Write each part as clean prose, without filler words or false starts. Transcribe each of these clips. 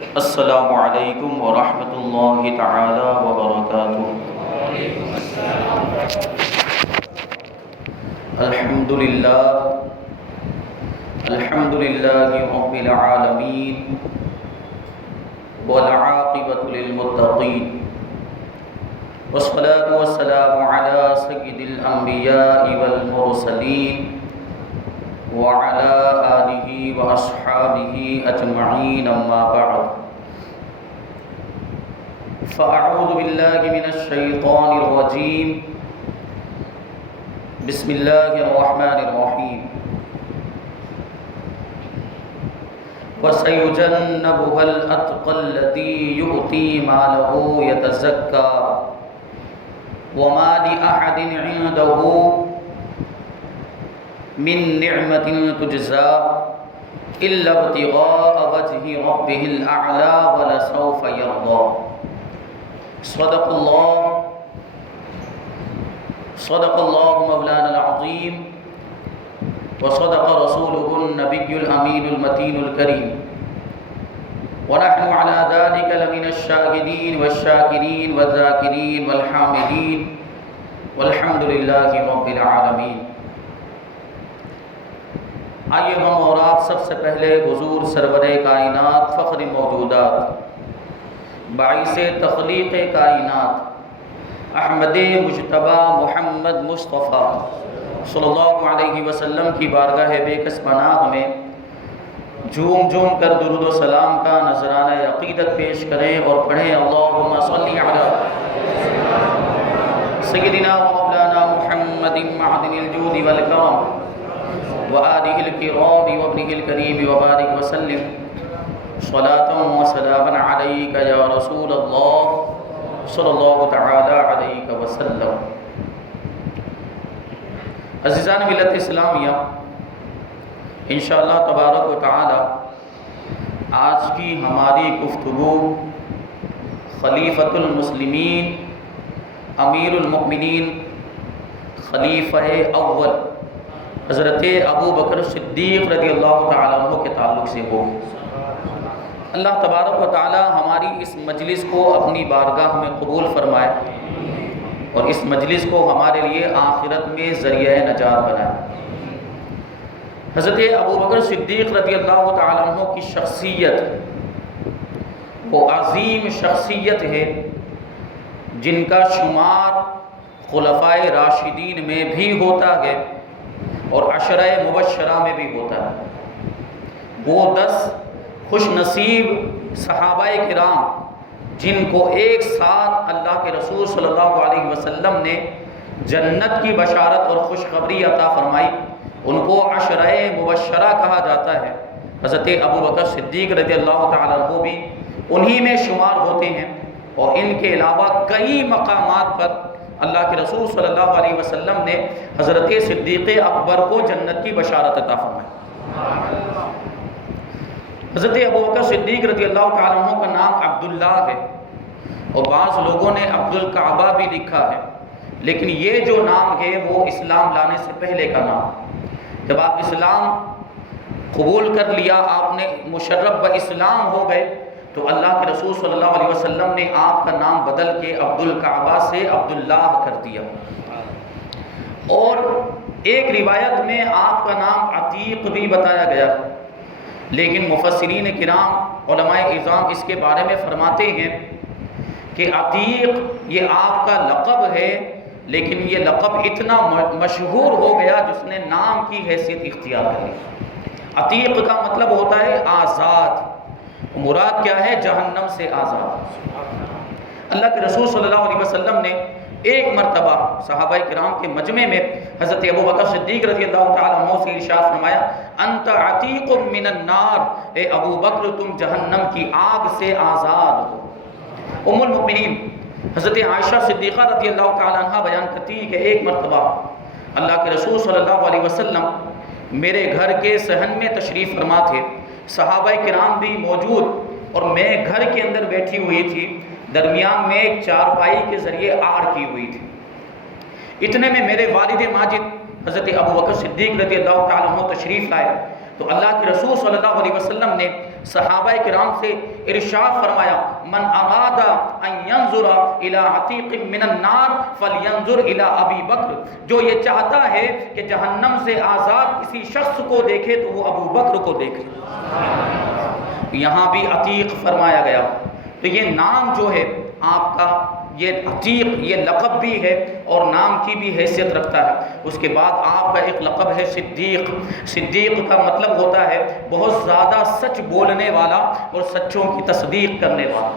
السلام علیکم ورحمۃ اللہ تعالی وبرکاتہ۔ الحمد للہ رب العالمین والعاقبۃ للمتقین والصلاة والسلام علی سید الانبیاء والمرسلین وعلى آلہ وأصحابہ اجمعین، اما بعد فأعوذ باللہ من الشیطان الرجیم، بسم اللہ الرحمن الرحیم۔ وَسَيُجَنَّبُهَا الْأَتْقَى الَّذِي يُؤْتِي مَالَهُ يَتَزَكَّى وَمَا لِأَحَدٍ عِندَهُ من نعمة تجزى إلا ابتغاء وجه ربه الأعلى ولسوف يرضى۔ صدق الله مولانا العظيم وصدق رسوله النبي الأمين المتين الكريم، ونحن على ذلك لمن الشاهدين والشاكرين والذاكرين والحامدين والحمد لله رب العالمين۔ آئیے ہم اور آپ سب سے پہلے حضور سرور کائنات، فخر موجودات، باعث تخلیق کائنات، احمد مجتبی محمد مصطفیٰ صلی اللہ علیہ وسلم کی بارگاہ بے کس پناہ میں جھوم جھوم کر درود و سلام کا نذرانہ عقیدت پیش کریں اور پڑھیں اللہم صلی علی سیدنا و مولانا محمد معدن الجود والکرم وآلہ الکرام وابنہ الکریم وبارک وسلم صلاة و سلاما علیک یا رسول اللہ صلی اللہ تعالی علیہ وسلم۔ عزیزان ملت اسلامیہ، انشاءاللہ تبارک و تعالی آج کی ہماری گفتگو خلیفۃ المسلمین، امیر المؤمنین، خلیفہ اول حضرت ابو بکر صدیق رضی اللہ تعالیٰ عنہ کے تعلق سے ہو۔ اللہ تبارک و تعالی ہماری اس مجلس کو اپنی بارگاہ میں قبول فرمائے اور اس مجلس کو ہمارے لیے آخرت میں ذریعہ نجات بنائے۔ حضرت ابو بکر صدیق رضی اللہ تعالیٰ عنہ کی شخصیت وہ عظیم شخصیت ہے جن کا شمار خلفائے راشدین میں بھی ہوتا ہے اور عشرہ مبشرہ میں بھی ہوتا ہے۔ وہ 10 خوش نصیب صحابہ کرام جن کو ایک ساتھ اللہ کے رسول صلی اللہ علیہ وسلم نے جنت کی بشارت اور خوشخبری عطا فرمائی، ان کو عشرہ مبشرہ کہا جاتا ہے۔ حضرت ابو بکر صدیق رضی اللہ تعالیٰ عنہ بھی انہی میں شمار ہوتے ہیں، اور ان کے علاوہ کئی مقامات پر اللہ کے رسول صلی اللہ علیہ وسلم نے حضرت صدیق اکبر کو جنت کی بشارت عطا فرمائی۔ حضرت ابو بکر صدیق رضی اللہ تعالیٰ عنہ کا نام عبداللہ ہے، اور بعض لوگوں نے عبدالکعبہ بھی لکھا ہے، لیکن یہ جو نام ہے وہ اسلام لانے سے پہلے کا نام۔ جب آپ اسلام قبول کر لیا، آپ نے مشرف اسلام ہو گئے، تو اللہ کے رسول صلی اللہ علیہ وسلم نے آپ کا نام بدل کے عبدالکعبہ سے عبداللہ کر دیا۔ اور ایک روایت میں آپ کا نام عتیق بھی بتایا گیا، لیکن مفسرین کرام علماء اعظام اس کے بارے میں فرماتے ہیں کہ عتیق یہ آپ کا لقب ہے، لیکن یہ لقب اتنا مشہور ہو گیا جس نے نام کی حیثیت اختیار کر لی۔ عتیق کا مطلب ہوتا ہے آزاد، مراد کیا ہے؟ جہنم سے آزاد۔ اللہ کے رسول صلی اللہ علیہ وسلم نے ایک مرتبہ صحابہ کرام کے مجمع میں حضرت ابو بکر صدیق رضی اللہ تعالیٰ عنہ سے ارشاد فرمایا، انت عتیق من النار، اے ابو بکر تم جہنم کی آگ سے آزاد ہو۔ ام المؤمنین حضرت عائشہ صدیقہ رضی اللہ تعالیٰ عنہ بیان کرتی ہے کہ ایک مرتبہ اللہ کے رسول صلی اللہ علیہ وسلم میرے گھر کے صحن میں تشریف فرما تھے، صحابہ کرام بھی موجود، اور میں گھر کے اندر بیٹھی ہوئی تھی، درمیان میں ایک چارپائی کے ذریعے آڑ کی ہوئی تھی۔ اتنے میں میرے والد ماجد حضرت ابو بکر صدیق رضی اللہ تعالیٰ عنہ تشریف لائے، تو اللہ کے رسول صلی اللہ علیہ وسلم نے صحابہ کرام سے ارشاد فرمایا من اراد ان ينظر الى عتیق من النار فلینظر الى ابی بکر، جو یہ چاہتا ہے کہ جہنم سے آزاد کسی شخص کو دیکھے تو وہ ابو بکر کو دیکھے۔ یہاں بھی عتیق فرمایا گیا۔ تو یہ نام جو ہے آپ کا، یہ عتیق، یہ لقب بھی ہے اور نام کی بھی حیثیت رکھتا ہے۔ اس کے بعد آپ کا ایک لقب ہے صدیق۔ صدیق کا مطلب ہوتا ہے بہت زیادہ سچ بولنے والا اور سچوں کی تصدیق کرنے والا۔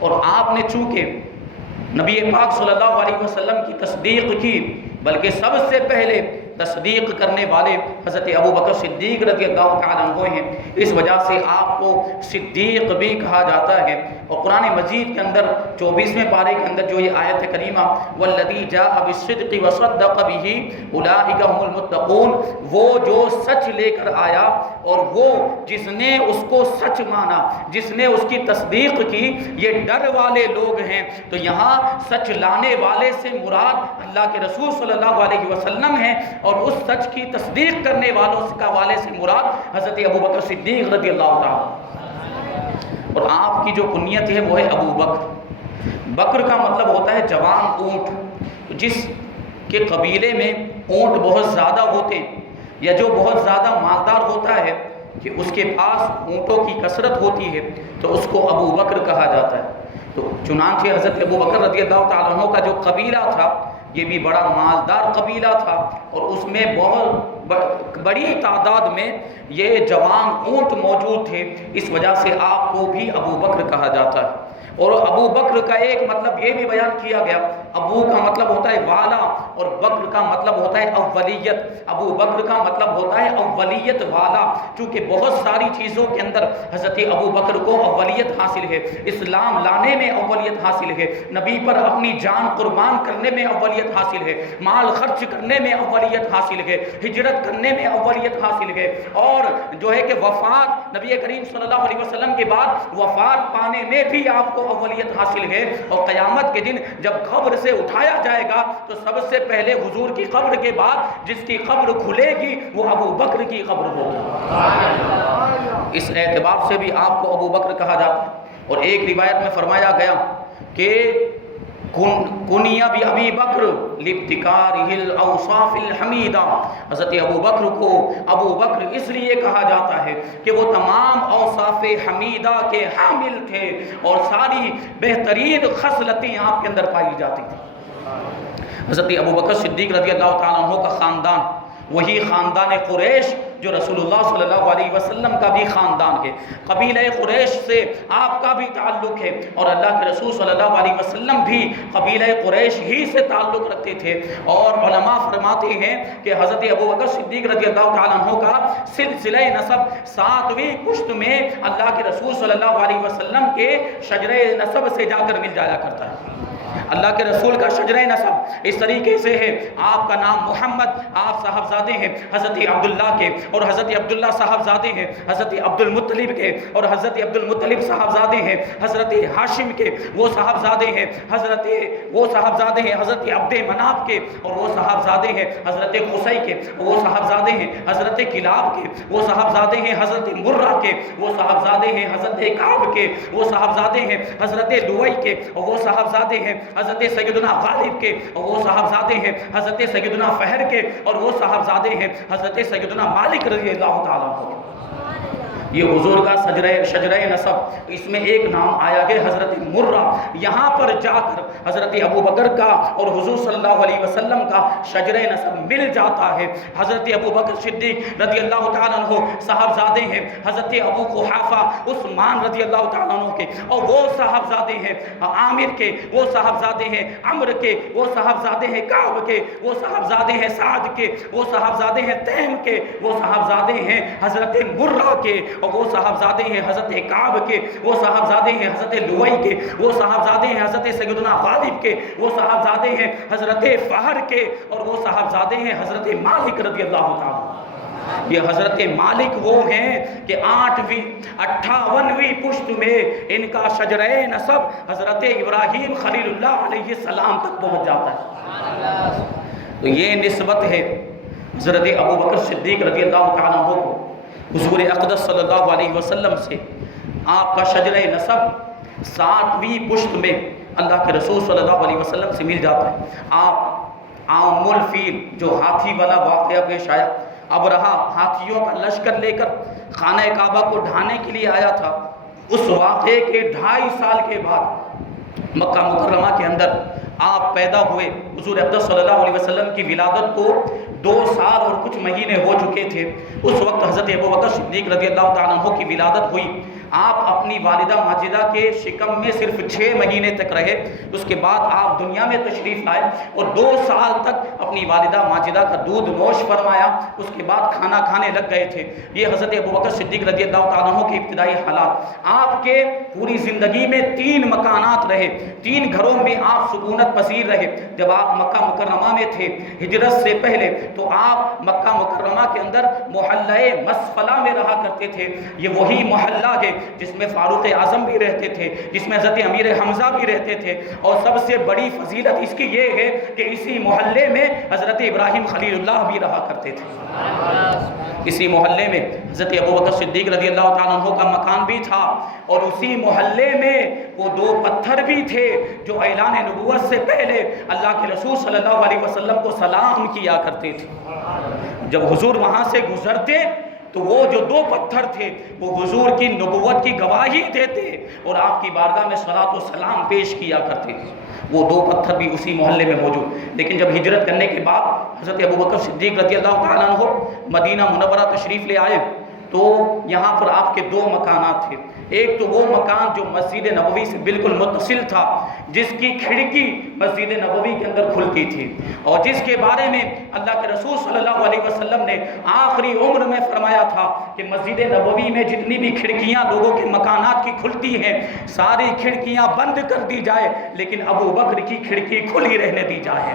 اور آپ نے چونکہ نبی پاک صلی اللہ علیہ وسلم کی تصدیق کی، بلکہ سب سے پہلے تصدیق کرنے والے حضرت ابو بکر صدیق رضی اللہ تعالیٰ عنہ ہیں، اس وجہ سے آپ کو صدیق بھی کہا جاتا ہے۔ اور قرآن مجید کے اندر 24ویں پارے کے اندر جو یہ آیت کریمہ والذی جاء بالصدق وصدق به اولئک هم المتقون، وہ جو سچ لے کر آیا اور وہ جس نے اس کو سچ مانا، جس نے اس کی تصدیق کی، یہ ڈر والے لوگ ہیں۔ تو یہاں سچ لانے والے سے مراد اللہ کے رسول صلی اللہ علیہ وسلم ہیں، اور اس سچ کی تصدیق کرنے والوں کا والے سے مراد حضرت ابو بکر صدیق رضی اللہ تعالیٰ۔ اور آپ کی جو کنیت ہے وہ ہے ابو بکر۔ بکر کا مطلب ہوتا ہے جوان اونٹ، جس کے قبیلے میں اونٹ بہت زیادہ ہوتے ہیں یا جو بہت زیادہ مالدار ہوتا ہے کہ اس کے پاس اونٹوں کی کثرت ہوتی ہے تو اس کو ابو بکر کہا جاتا ہے۔ تو چنانچہ حضرت ابو بکر رضی اللہ تعالیٰ عنہ کا جو قبیلہ تھا یہ بھی بڑا مالدار قبیلہ تھا، اور اس میں بہت بڑی تعداد میں یہ جوان اونٹ موجود تھے، اس وجہ سے آپ کو بھی ابو بکر کہا جاتا ہے۔ اور ابو بکر کا ایک مطلب یہ بھی بیان کیا گیا، ابو کا مطلب ہوتا ہے والا اور بکر کا مطلب ہوتا ہے اولیت۔ ابو بکر کا مطلب ہوتا ہے اولیت والا، چونکہ بہت ساری چیزوں کے اندر حضرت ابو بکر کو اولیت حاصل ہے۔ اسلام لانے میں اولیت حاصل ہے، نبی پر اپنی جان قربان کرنے میں اولیت حاصل ہے، مال خرچ کرنے میں اولیت حاصل ہے، ہجرت کرنے میں اولیت حاصل ہے، اور جو ہے کہ وفات نبی کریم صلی اللہ علیہ وسلم کے بعد وفات پانے میں بھی آپ کو اولیت حاصل ہے۔ اور قیامت کے دن جب قبر سے اٹھایا جائے گا تو سب سے پہلے حضور کی قبر کے بعد جس کی قبر کھلے گی وہ ابو بکر کی قبر ہوگی۔ اس اعتبار سے بھی آپ کو ابو بکر کہا جاتا ہے۔ اور ایک روایت میں فرمایا گیا کہ کنیا بھی ابی بکر لابتکارہ الاوصاف الحمیدہ، حضرت ابو بکر کو ابو بکر اس لیے کہا جاتا ہے کہ وہ تمام اوصاف حمیدہ کے حامل تھے اور ساری بہترین خصلتیں آپ کے اندر پائی جاتی تھیں۔ حضرت ابو بکر صدیق رضی اللہ تعالیٰ عنہ کا خاندان وہی خاندان قریش جو رسول اللہ صلی اللہ علیہ وسلم کا بھی خاندان ہے، قبیلہ قریش سے آپ کا بھی تعلق ہے، اور اللہ کے رسول صلی اللہ علیہ وسلم بھی قبیلہ قریش ہی سے تعلق رکھتے تھے۔ اور علماء فرماتے ہیں کہ حضرت ابو بکر صدیق رضی اللہ تعالیٰ عنہ کا سلسلہ نسب 7ویں پشت میں اللہ کے رسول صلی اللہ علیہ وسلم کے شجرہ نسب سے جا کر مل جایا کرتا ہے۔ اللہ کے رسول کا شجرہ نسب اس طریقے سے ہے، آپ کا نام محمد، آپ صاحبزادے ہیں حضرت عبداللہ کے، اور حضرت عبداللہ صاحبزادے ہیں حضرت عبد المطلب کے، اور حضرت عبد المطلب صاحبزادے ہیں حضرت ہاشم کے، وہ صاحبزادے ہیں حضرت عبد مناف کے، اور وہ صاحبزادے ہیں حضرت قصی کے، وہ صاحبزادے ہیں حضرت کلاب کے، وہ صاحبزادے ہیں حضرت مرہ کے، وہ صاحبزادے ہیں حضرت کعب کے، وہ صاحبزادے ہیں حضرت لوئی کے، اور وہ صاحبزادے ہیں حضرت سیدنا غالب کے، اور وہ صاحبزادے ہیں حضرت سیدنا فہر کے، اور وہ صاحبزادے ہیں حضرت سیدنا مالک رضی اللہ تعالیٰ عنہ۔ یہ حضور کا شجرہ نسب، اس میں ایک نام آیا کہ حضرت مرہ، یہاں پر جا کر حضرت ابو بکر کا اور حضور صلی اللہ علیہ وسلم کا شجرہ نسب مل جاتا ہے۔ حضرت ابو بکر صدیق رضی اللہ تعالیٰ عنہ صاحبزادے ہیں حضرت ابو قحافہ عثمان رضی اللہ تعالیٰ عنہ کے، اور وہ صاحبزادے ہیں عامر کے، وہ صاحبزادے ہیں عمرو کے، وہ صاحبزادے ہیں کعب کے، وہ صاحبزادے ہیں سعد کے، وہ صاحبزادے ہیں تیم کے، وہ صاحبزادے ہیں حضرت مرہ کے، اور وہ صاحبزادے ہیں حضرت کعب کے، وہ صاحبزادے ہیں حضرت لوئی کے، وہ صاحبزادے ہیں حضرت سیدنا غالب کے، وہ صاحبزادے ہیں حضرت فہر کے، اور وہ صاحبزادے ہیں حضرت مالک رضی اللہ تعالیٰ۔ یہ حضرت مالک وہ ہیں کہ 58ویں پشت میں ان کا شجرہ نسب حضرت ابراہیم خلیل اللہ علیہ السلام تک پہنچ جاتا ہے۔ تو یہ نسبت ہے حضرت ابو بکر صدیق رضی اللہ تعالیٰ عنہ کو حضور اقدس صلی اللہ علیہ وسلم سے آپ کا شجرہ نسب 60ویں پشت میں اللہ کے رسول صلی اللہ علیہ وسلم سے مل جاتا ہے۔ آپ عام الفیل جو ہاتھی والا واقعہ پیش آیا، اب رہا ہاتھیوں کا لشکر لے کر خانہ کعبہ کو ڈھانے کے لیے آیا تھا، اس واقعے کے 2.5 سال کے بعد مکہ مکرمہ کے اندر آپ پیدا ہوئے۔ حضور اقدس صلی اللہ علیہ وسلم کی ولادت کو 2 سال اور کچھ مہینے ہو چکے تھے۔ اس وقت حضرت ابوبکر صدیق رضی اللہ تعالیٰ عنہ کی ولادت ہوئی۔ آپ اپنی والدہ ماجدہ کے شکم میں صرف 6 مہینے تک رہے، اس کے بعد آپ دنیا میں تشریف لائے اور 2 سال تک اپنی والدہ ماجدہ کا دودھ نوش فرمایا، اس کے بعد کھانا کھانے لگ گئے تھے۔ یہ حضرت ابوبکر صدیق رضی اللہ تعالیٰ عنہ کے ابتدائی حالات۔ آپ کے پوری زندگی میں 3 مکانات رہے، 3 گھروں میں آپ سکونت پذیر رہے۔ جب آپ مکہ مکرمہ میں تھے ہجرت سے پہلے تو آپ مکہ مکرمہ کے اندر محلہ مسفلہ میں رہا کرتے تھے۔ یہ وہی محلہ ہے جس میں فاروق اعظم بھی رہتے تھے، جس میں حضرت امیر حمزہ بھی رہتے تھے، اور سب سے بڑی فضیلت اس کی یہ ہے کہ اسی محلے میں حضرت ابراہیم خلیل اللہ بھی رہا کرتے تھے۔ اسی محلے میں حضرت ابوبکر صدیق رضی اللہ تعالیٰ عنہ کا مکان بھی تھا، اور اسی محلے میں وہ 2 پتھر بھی تھے جو اعلان نبوت سے پہلے اللہ کے رسول صلی اللہ علیہ وسلم کو سلام کیا کرتے تھے۔ جب حضور وہاں سے گزرتے تو وہ جو 2 پتھر تھے وہ حضور کی نبوت کی گواہی دیتے اور آپ کی بارگاہ میں صلاۃ و سلام پیش کیا کرتے تھے۔ وہ 2 پتھر بھی اسی محلے میں موجود۔ لیکن جب ہجرت کرنے کے بعد حضرت ابوبکر صدیق رضی اللہ تعالیٰ عنہ مدینہ منورہ تشریف لے آئے تو یہاں پر آپ کے 2 مکانات تھے۔ ایک تو وہ مکان جو مسجد نبوی سے بالکل متصل تھا، جس کی کھڑکی مسجد نبوی کے اندر کھلتی تھی، اور جس کے بارے میں اللہ کے رسول صلی اللہ علیہ وسلم نے آخری عمر میں فرمایا تھا کہ مسجد نبوی میں جتنی بھی کھڑکیاں لوگوں کے مکانات کی کھلتی ہیں ساری کھڑکیاں بند کر دی جائے، لیکن ابو بکر کی کھڑکی کھلی رہنے دی جائے۔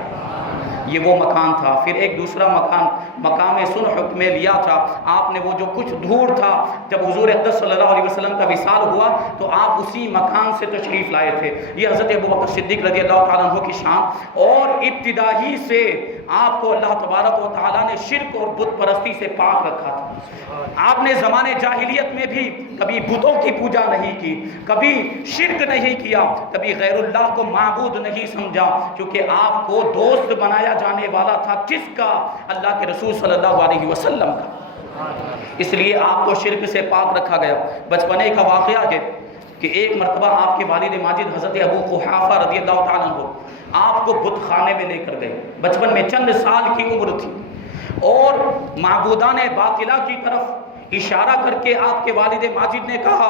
یہ وہ مکان تھا۔ پھر ایک دوسرا مکان مقام صلح میں لیا تھا آپ نے، وہ جو کچھ دور تھا۔ جب حضور اقدس صلی اللہ علیہ وسلم کا وصال ہوا تو آپ اسی مکان سے تشریف لائے تھے۔ یہ حضرت ابوبکر صدیق رضی اللہ تعالیٰ عنہ کی شان، اور ابتدا ہی سے آپ کو اللہ تبارک و تعالیٰ نے شرک اور بت پرستی سے پاک رکھا تھا۔ آپ نے زمانے جاہلیت میں بھی کبھی بتوں کی پوجا نہیں کی، کبھی شرک نہیں کیا، کبھی غیر اللہ کو معبود نہیں سمجھا، کیونکہ آپ کو دوست بنایا جانے والا تھا کس کا؟ اللہ کے رسول صلی اللہ علیہ وسلم کا۔ اس لیے آپ کو شرک سے پاک رکھا گیا۔ بچپنے کا واقعہ ہے کہ ایک مرتبہ آپ کے والد ماجد حضرت ابو قحافہ رضی اللہ تعالیٰ عنہ آپ کو بت خانے میں لے کر گئے۔ بچپن میں چند سال کی عمر تھی، اور معبودان باطلہ کی طرف اشارہ کر کے آپ کے والد ماجد نے کہا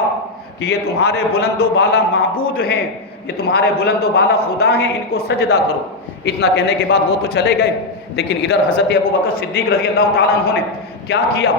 کہ یہ تمہارے بلند و بالا معبود ہیں، یہ تمہارے بلند و بالا خدا ہیں، ان کو سجدہ کرو۔ اتنا کہنے کے بعد وہ تو چلے گئے، لیکن ادھر حضرت ابوبکر صدیق رضی اللہ تعالیٰ عنہ نے کیا کیا؟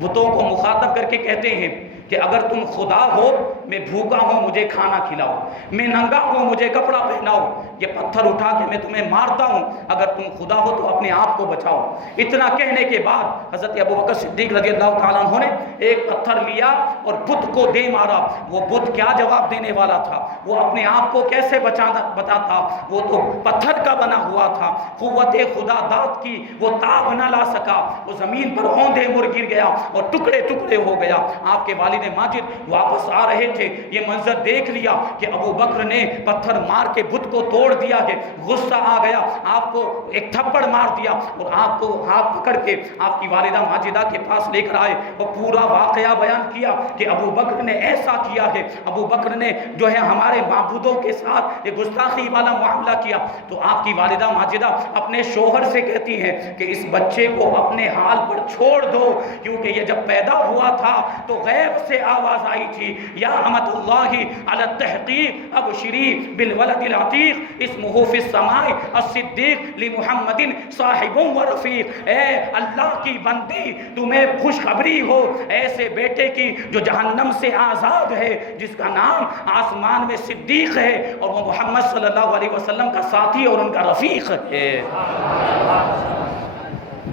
بتوں کو مخاطب کر کے کہتے ہیں کہ اگر تم خدا ہو، میں بھوکا ہوں مجھے کھانا کھلاؤ، میں ننگا ہوں مجھے کپڑا پہناؤ، یہ پتھر اٹھا کے میں تمہیں مارتا ہوں، اگر تم خدا ہو تو اپنے آپ کو بچاؤ۔ اتنا کہنے کے بعد حضرت ابوبکر صدیق رضی اللہ تعالیٰ عنہ نے ایک پتھر لیا اور بت کو دے مارا۔ وہ بت کیا جواب دینے والا تھا؟ وہ اپنے آپ کو کیسے بتاتا؟ وہ تو پتھر کا بنا ہوا تھا، قوت خدا داد کی وہ تاب نہ لا سکا، وہ زمین پر اوندھے مر گر گیا اور ٹکڑے ٹکڑے ہو گیا۔ آپ کے والد ماجد واپس آ رہے تھے، یہ منظر دیکھ لیا کہ ابو بکر نے پتھر مار کے بت کو توڑ دیا ہے، غصہ آ گیا، آپ کو ایک تھپڑ مار دیا اور آپ کو ہاتھ پکڑ کے آپ کی والدہ ماجدہ کے پاس لے کر آئے اور پورا واقعہ بیان کیا کہ ابو بکر نے ایسا کیا ہے، ابو بکر نے جو ہے ہمارے معبودوں کے ساتھ یہ گستاخی والا معاملہ کیا۔ تو آپ کی والدہ ماجدہ اپنے شوہر سے کہتی ہیں کہ اس بچے کو اپنے حال پر چھوڑ دو، کیونکہ یہ جب پیدا ہوا تھا تو غیب سے آواز آئی تھی، یا امت اللہ علی التحقیق ابشری بالولد العتیق اسمہ فی السماء الصدیق لمحمد صاحب و رفیق۔ اے اللہ کی بندی، تمہیں خوشخبری ہو ایسے بیٹے کی جو جہنم سے آزاد ہے، جس کا نام آسمان میں صدیق ہے اور وہ محمد صلی اللہ علیہ وسلم کا ساتھی اور ان کا رفیق ہے۔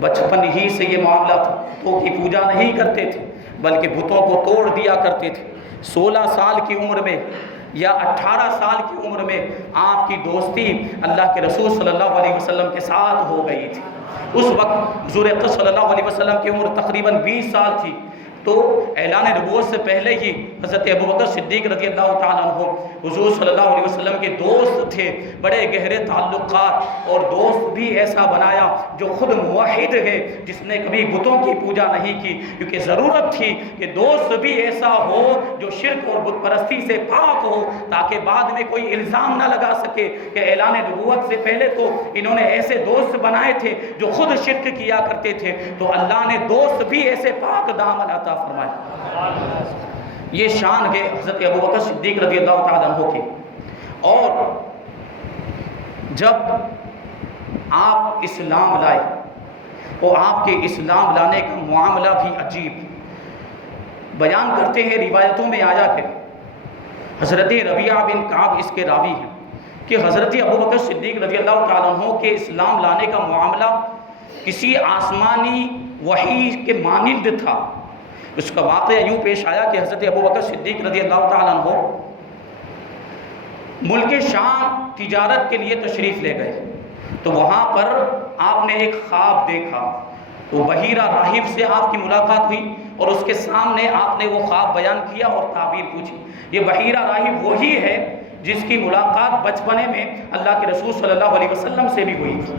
بچپن ہی سے یہ معاملہ تھا، بتوں کی پوجا نہیں کرتے تھے بلکہ بتوں کو توڑ دیا کرتے تھے۔ 16 سال کی عمر میں یا 18 سال کی عمر میں آپ کی دوستی اللہ کے رسول صلی اللہ علیہ وسلم کے ساتھ ہو گئی تھی۔ اس وقت حضور اقدس صلی اللہ علیہ وسلم کی عمر تقریباً 20 سال تھی۔ تو اعلان نبوت سے پہلے ہی حضرت ابوبکر صدیق رضی اللہ تعالیٰ عنہ حضور صلی اللہ علیہ وسلم کے دوست تھے، بڑے گہرے تعلقات، اور دوست بھی ایسا بنایا جو خود موحد ہے، جس نے کبھی بتوں کی پوجا نہیں کی، کیونکہ ضرورت تھی کہ دوست بھی ایسا ہو جو شرک اور بت پرستی سے پاک ہو، تاکہ بعد میں کوئی الزام نہ لگا سکے کہ اعلان نبوت سے پہلے تو انہوں نے ایسے دوست بنائے تھے جو خود شرک کیا کرتے تھے، تو اللہ نے دوست بھی ایسے پاک دامن عطا فرمائے۔ یہ شان ہے حضرت ابوبکر صدیق رضی اللہ تعالیٰ عنہ کی۔ اور جب آپ اسلام لائے، اور آپ کے اسلام لانے کا معاملہ بھی عجیب، بیان کرتے ہیں روایتوں میں آیا کہ حضرت ربیعہ بن کعب اس کے راوی ہیں کہ حضرت ابوبکر صدیق رضی اللہ تعالیٰ عنہ کے اسلام لانے کا معاملہ کسی آسمانی وحی کے مانند تھا۔ اس کا واقعہ یوں پیش آیا کہ حضرت ابوبکر صدیق رضی اللہ تعالیٰ عنہ ملک شام تجارت کے لیے تشریف لے گئے، تو وہاں پر آپ نے ایک خواب دیکھا، تو بحیرہ راہب سے آپ کی ملاقات ہوئی اور اس کے سامنے آپ نے وہ خواب بیان کیا اور تعبیر پوچھی۔ یہ بحیرہ راہب وہی ہے جس کی ملاقات بچپنے میں اللہ کے رسول صلی اللہ علیہ وسلم سے بھی ہوئی تھی۔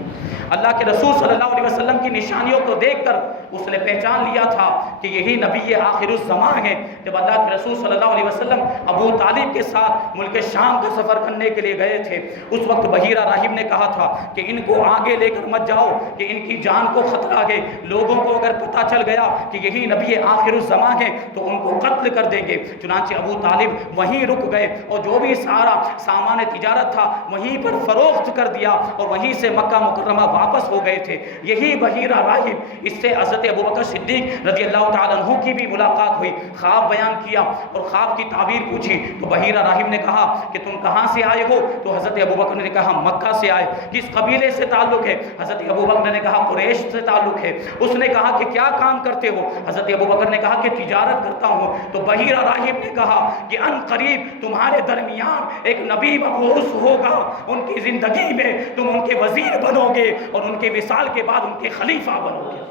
اللہ کے رسول صلی اللہ علیہ وسلم کی نشانیوں کو دیکھ کر اس نے پہچان لیا تھا کہ یہی نبی آخر الزمان ہے۔ جب اللہ کے رسول صلی اللہ علیہ وسلم ابو طالب کے ساتھ ملک شام کا سفر کرنے کے لیے گئے تھے، اس وقت بحیرہ راہب نے کہا تھا کہ ان کو آگے لے کر مت جاؤ کہ ان کی جان کو خطرہ ہے، لوگوں کو اگر پتہ چل گیا کہ یہی نبی آخر الزمان ہے تو ان کو قتل کر دیں گے۔ چنانچہ ابو طالب وہیں رک گئے اور جو بھی سارا سامان تجارت تھا وہیں پر فروخت کر دیا اور وہیں سے مکہ مکرمہ واپس ہو گئے تھے۔ یہی بحیرہ راہب، اس سے حضرت ابوبکر صدیق رضی اللہ تعالیٰ عنہ کی بھی ملاقات ہوئی، خواب بیان کیا اور خواب کی تعبیر پوچھی، تو بحیرہ راہب نے کہا کہ تم کہاں سے آئے ہو؟ تو حضرت ابوبکر نے کہا مکہ سے آئے۔ کس قبیلے سے تعلق ہے؟ حضرت ابوبکر نے کہا قریش سے تعلق ہے۔ اس نے کہا کہ کیا کام کرتے ہو؟ حضرت ابوبکر نے کہا کہ تجارت کرتا ہوں۔ تو بحیرہ راہب نے کہا کہ ان قریب تمہارے درمیان ایک نبی مبعوث ہوگا، ان کی زندگی میں تم ان کے وزیر بنو گے اور ان کے وصال کے بعد ان کے خلیفہ بنو گے۔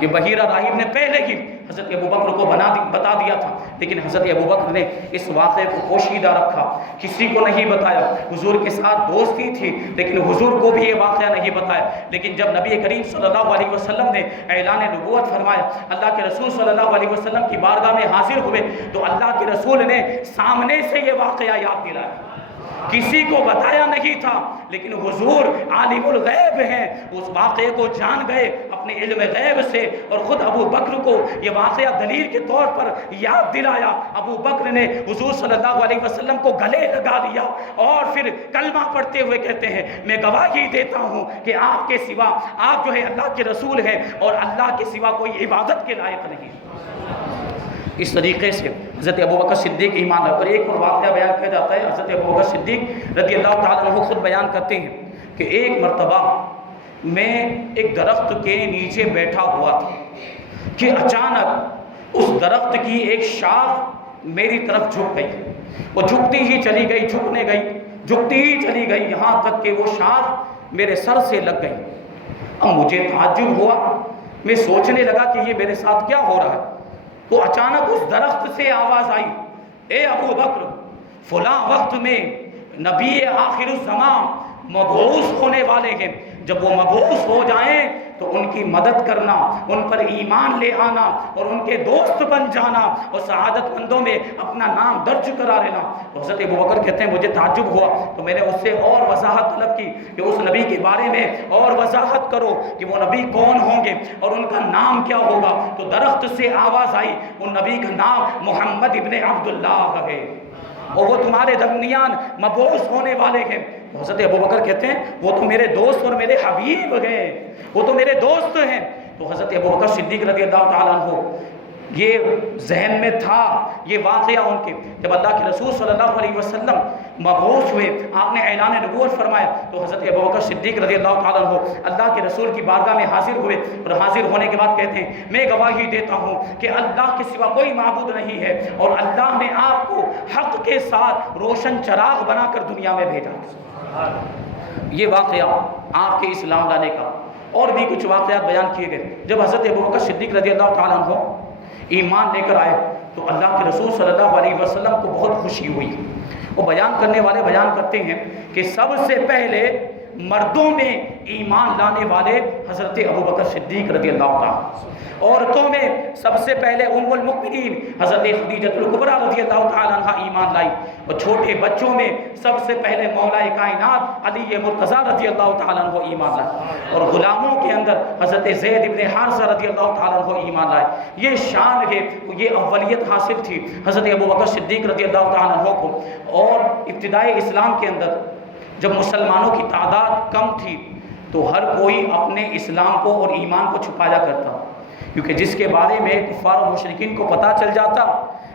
یہ بحیرہ راہب نے پہلے ہی حضرت ابوبکر کو بتا دیا تھا، لیکن حضرت ابوبکر نے اس واقعے کو پوشیدہ رکھا، کسی کو نہیں بتایا۔ حضور کے ساتھ دوستی تھی لیکن حضور کو بھی یہ واقعہ نہیں بتایا۔ لیکن جب نبی کریم صلی اللہ علیہ وسلم نے اعلان نبوت فرمایا، اللہ کے رسول صلی اللہ علیہ وسلم کی بارگاہ میں حاضر ہوئے، تو اللہ کے رسول نے سامنے سے یہ واقعہ یاد دلایا۔ کسی کو بتایا نہیں تھا، لیکن حضور عالم الغیب ہیں، اس واقعے کو جان گئے اپنے علم غیب سے، اور خود ابو بکر کو یہ واقعہ دلیل کے طور پر یاد دلایا۔ ابو بکر نے حضور صلی اللہ علیہ وسلم کو گلے لگا لیا اور پھر کلمہ پڑھتے ہوئے کہتے ہیں میں گواہی دیتا ہوں کہ آپ کے سوا، آپ جو ہے اللہ کے رسول ہیں اور اللہ کے سوا کوئی عبادت کے لائق نہیں۔ اس طریقے سے حضرت ابوبکر صدیق ایمان رکھتے۔ اور ایک اور واقعہ بیان کیا جاتا ہے، حضرت ابوبکر صدیق رضی اللہ تعالیٰ عنہ خود بیان کرتے ہیں کہ ایک مرتبہ میں ایک درخت کے نیچے بیٹھا ہوا تھا کہ اچانک اس درخت کی ایک شاخ میری طرف جھک گئی، وہ جھکتی ہی چلی گئی، جھکتی ہی چلی گئی، یہاں تک کہ وہ شاخ میرے سر سے لگ گئی۔ اب مجھے تعجب ہوا، میں سوچنے لگا کہ یہ میرے ساتھ کیا ہو رہا ہے۔ تو اچانک اس درخت سے آواز آئی، اے ابو بکر، فلاں وقت میں نبی آخر الزمان مبعوث ہونے والے ہیں، جب وہ مبعوث ہو جائیں تو ان کی مدد کرنا، ان پر ایمان لے آنا اور ان کے دوست بن جانا اور سعادت مندوں میں اپنا نام درج کرا لینا۔ تو حضرت ابوبکر کہتے ہیں مجھے تعجب ہوا، تو میں نے اس سے اور وضاحت طلب کی کہ اس نبی کے بارے میں اور وضاحت کرو کہ وہ نبی کون ہوں گے اور ان کا نام کیا ہوگا۔ تو درخت سے آواز آئی، ان نبی کا نام محمد ابن عبداللہ ہے اور وہ تمہارے درمیان مبعوث ہونے والے ہیں۔ تو حضرت ابوبکر کہتے ہیں وہ تو میرے دوست اور میرے حبیب ہیں، وہ تو میرے دوست ہیں۔ تو حضرت ابوبکر صدیق رضی اللہ تعالیٰ عنہ یہ ذہن میں تھا یہ واقعہ ان کے، جب اللہ کے رسول صلی اللہ علیہ وسلم مبعوث ہوئے، آپ نے اعلان نبوت فرمایا، تو حضرت ابوبکر صدیق رضی اللہ تعالیٰ عنہ اللہ کے رسول کی بارگاہ میں حاضر ہوئے اور حاضر ہونے کے بعد کہتے ہیں میں گواہی دیتا ہوں کہ اللہ کے سوا کوئی معبود نہیں ہے اور اللہ نے آپ کو حق کے ساتھ روشن چراغ بنا کر دنیا میں بھیجا۔ یہ واقعہ آپ کے اسلام لانے کا، اور بھی کچھ واقعات بیان کیے گئے۔ جب حضرت ابوبکر صدیق رضی اللہ تعالیٰ عنہ ایمان لے کر آئے تو اللہ کے رسول صلی اللہ علیہ وسلم کو بہت خوشی ہوئی۔ وہ بیان کرنے والے بیان کرتے ہیں کہ سب سے پہلے مردوں میں ایمان لانے والے حضرت ابوبکر صدیق رضی اللہ تعالیٰ، عورتوں میں سب سے پہلے ام المؤمنین حضرت خدیجہ الکبریٰ رضی اللہ تعالیٰ عنہ ایمان لائی، اور چھوٹے بچوں میں سب سے پہلے مولا کائنات علی مرتضیٰ رضی اللہ تعالیٰ عنہ ایمان لائے، اور غلاموں کے اندر حضرت زید ابن حارثہ رضی اللہ تعالیٰ عنہ ایمان لائے۔ یہ شان ہے، یہ اولیت حاصل تھی حضرت ابوبکر صدیق رضی اللہ تعالیٰ عنہ کو۔ اور ابتدائی اسلام کے اندر جب مسلمانوں کی تعداد کم تھی تو ہر کوئی اپنے اسلام کو اور ایمان کو چھپایا کرتا، کیونکہ جس کے بارے میں کفار و مشرکین کو پتہ چل جاتا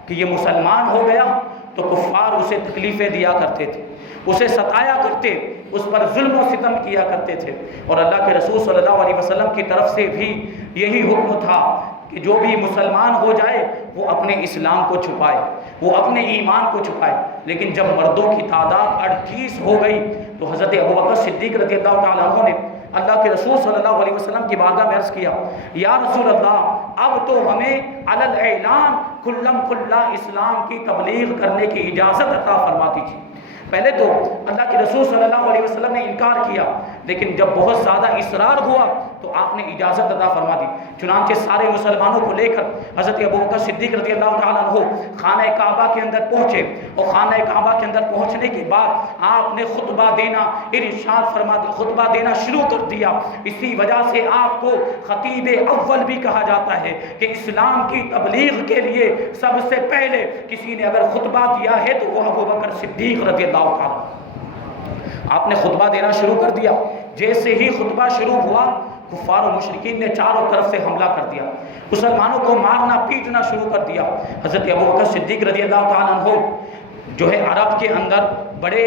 کہ یہ مسلمان ہو گیا تو کفار اسے تکلیفیں دیا کرتے تھے، اسے ستایا کرتے، اس پر ظلم و ستم کیا کرتے تھے۔ اور اللہ کے رسول صلی اللہ علیہ وسلم کی طرف سے بھی یہی حکم تھا کہ جو بھی مسلمان ہو جائے وہ اپنے اسلام کو چھپائے، وہ اپنے ایمان کو چھپائے۔ لیکن جب مردوں کی تعداد 38 ہو گئی تو حضرت ابوبکر صدیق رضی اللہ تعالیٰ عنہ نے اللہ کے رسول صلی اللہ علیہ وسلم کی بارگاہ میں عرض کیا، یا رسول اللہ اب تو ہمیں علی الاعلان کلم کلا اسلام کی تبلیغ کرنے کی اجازت عطا فرما دیجیے۔ پہلے تو اللہ کے رسول صلی اللہ علیہ وسلم نے انکار کیا، لیکن جب بہت زیادہ اصرار ہوا تو آپ نے اجازت عطا فرما دی۔ چنانچہ سارے مسلمانوں کو لے کر حضرت ابوبکر صدیق رضی اللہ تعالیٰ عنہ خانہ کعبہ کے اندر پہنچے، اور خانہ کعبہ کے اندر پہنچنے کے بعد آپ نے خطبہ دینا ارشاد فرما دیا، خطبہ دینا شروع کر دیا۔ اسی وجہ سے آپ کو خطیب اول بھی کہا جاتا ہے کہ اسلام کی تبلیغ کے لیے سب سے پہلے کسی نے اگر خطبہ دیا ہے تو وہ ابوبکر صدیق رضی اللہ تعالیٰ۔ آپ نے خطبہ دینا شروع کر دیا۔ جیسے ہی خطبہ شروع ہوا کفار و مشرکین نے چاروں طرف سے حملہ کر دیا، مسلمانوں کو مارنا پیٹنا شروع کر دیا۔ حضرت ابوبکر صدیق رضی اللہ تعالیٰ عنہ جو ہے عرب کے اندر بڑے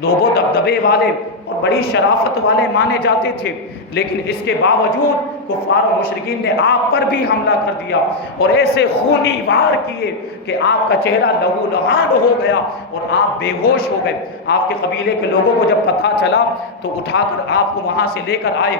لوگ و دبدبے والے اور بڑی شرافت والے مانے جاتے تھے، لیکن اس کے باوجود کفار و مشرکین نے آپ پر بھی حملہ کر دیا اور ایسے خونی وار کیے کہ آپ کا چہرہ لہو لہان ہو گیا اور آپ بے ہوش ہو گئے۔ آپ کے قبیلے کے لوگوں کو جب پتہ چلا تو اٹھا کر آپ کو وہاں سے لے کر آئے،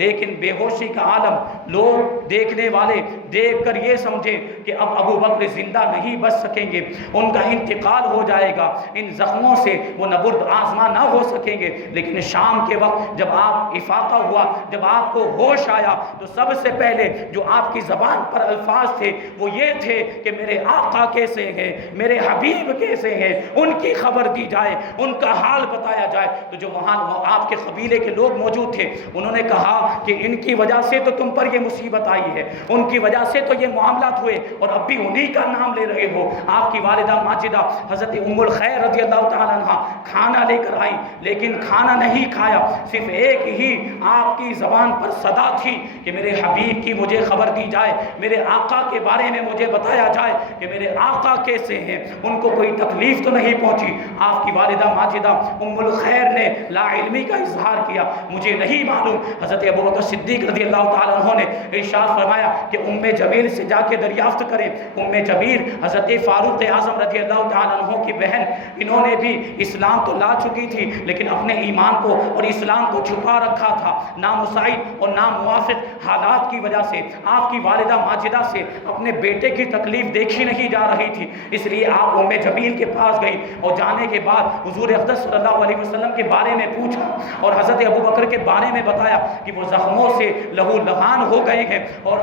لیکن بے ہوشی کا عالم، لوگ دیکھنے والے دیکھ کر یہ سمجھے کہ اب ابو بکر زندہ نہیں بچ سکیں گے، ان کا انتقال ہو جائے گا، ان زخموں سے وہ نبرد آزما نہ ہو سکیں گے۔ لیکن شام کے وقت جب آپ افاقہ ہوا، جب آپ کو ہوش آیا تو سب سے پہلے جو آپ کی زبان پر الفاظ تھے وہ یہ تھے کہ میرے آقا کیسے ہیں، میرے حبیب کیسے ہیں، ان کی خبر دی جائے، ان کا حال بتایا جائے۔ تو جو وہاں آپ کے قبیلے کے لوگ موجود تھے انہوں نے کہا کہ ان کی وجہ سے تو تم پر یہ مصیبت آئی ہے، ان کی وجہ سے تو یہ معاملات ہوئے اور اب بھی انہی کا نام لے رہے ہو۔ آپ کی والدہ ماجدہ حضرت ام الخیر رضی اللہ تعالیٰ عنہ کھانا لے کر آئی، لیکن کھانا نہیں کھایا، صرف ایک ہی آپ کی زبان پر صدا تھی کہ میرے حبیب کی مجھے خبر دی جائے، میرے آقا کے بارے میں مجھے بتایا جائے کہ میرے آقا کیسے ہیں، ان کو کوئی تکلیف تو نہیں پہنچی۔ آپ کی والدہ ماجدہ ام الخیر نے لا علمی کا اظہار کیا، مجھے نہیں معلوم۔ حضرت ابوبکر صدیق رضی اللہ تعالیٰ عنہ نے ارشاد فرمایا کہ ام جمیل سے جا کے دریافت کریں۔ ام جمیل حضرت فاروق اعظم رضی اللہ تعالیٰ عنہ کی بہن، انہوں نے بھی اسلام تو لا چکی تھی لیکن اپنے ایمان کو اور اسلام کو چھپا رکھا تھا، نامساعد اور ناموافق حالات کی وجہ سے۔ آپ کی والدہ ماجدہ سے اپنے بیٹے کی تکلیف دیکھی نہیں جا رہی تھی، اس لیے آپ ام جمیل کے پاس گئی اور جانے کے بعد حضور اقدس صلی اللہ علیہ وسلم کے بارے میں پوچھا اور حضرت ابوبکر کے بارے میں بتایا کہ وہ زخموں سے لہو لہان ہو گئے ہیں اور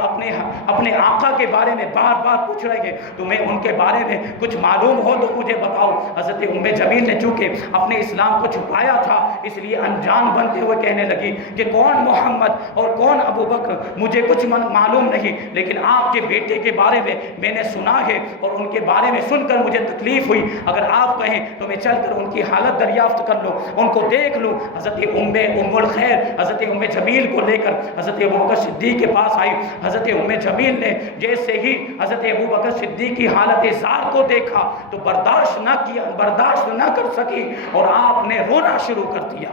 اپنے آقا کے بارے میں بار بار پوچھ رہے ہیں، تمہیں ان کے بارے میں کچھ معلوم ہو تو مجھے بتاؤ۔ حضرت ام جمیل نے چونکہ اپنے اسلام کو چھپایا تھا اس لیے انجان بنتے ہوئے کہنے لگی کہ کون محمد اور کون ابو بکر مجھے کچھ معلوم نہیں، لیکن آپ کے بیٹے کے بارے میں نے سنا ہے اور ان کے بارے میں سن کر مجھے تکلیف ہوئی، اگر آپ کہیں تو میں چل کر ان کی حالت دریافت کر لوں، ان کو دیکھ لوں۔ حضرت ام الخیر حضرت ام جمیل کو لے کر حضرت ابوبکر صدیق کے پاس آئی۔ حضرت ام جمیل نے جیسے ہی حضرت ابوبکر صدیق کی حالت زار کو دیکھا تو برداشت نہ کر سکی اور آپ نے رونا شروع کر دیا۔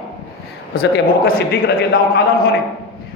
حضرت ابوبکر صدیق رضی اللہ تعالیٰ عنہ نے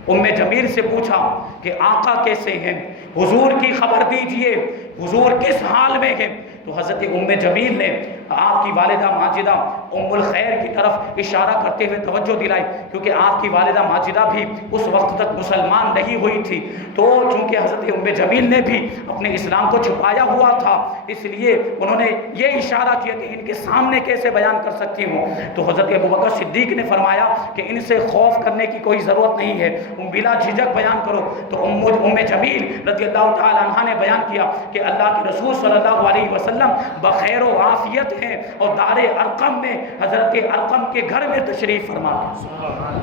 ام جمیل سے پوچھا کہ آقا کیسے ہیں، حضور کی خبر دیجئے، حضور کس حال میں ہیں۔ تو حضرت ام جمیل نے آپ کی والدہ ماجدہ ام الخیر کی طرف اشارہ کرتے ہوئے توجہ دلائی، کیونکہ آپ کی والدہ ماجدہ بھی اس وقت تک مسلمان نہیں ہوئی تھی، تو چونکہ حضرت ام جمیل نے بھی اپنے اسلام کو چھپایا ہوا تھا، اس لیے انہوں نے یہ اشارہ کیا کہ ان کے سامنے کیسے بیان کر سکتی ہوں۔ تو حضرت ابوبکر صدیق نے فرمایا کہ ان سے خوف کرنے کی کوئی ضرورت نہیں ہے، بلا جھجک بیان کرو۔ تو ام جمیل رضی اللہ تعالی عنہ نے بیان کیا کہ اللہ کے رسول صلی اللہ علیہ وسلم بخیر و عافیت ہیں اور دار ارقم میں حضرت ارقم کے گھر میں تشریف فرما ہیں۔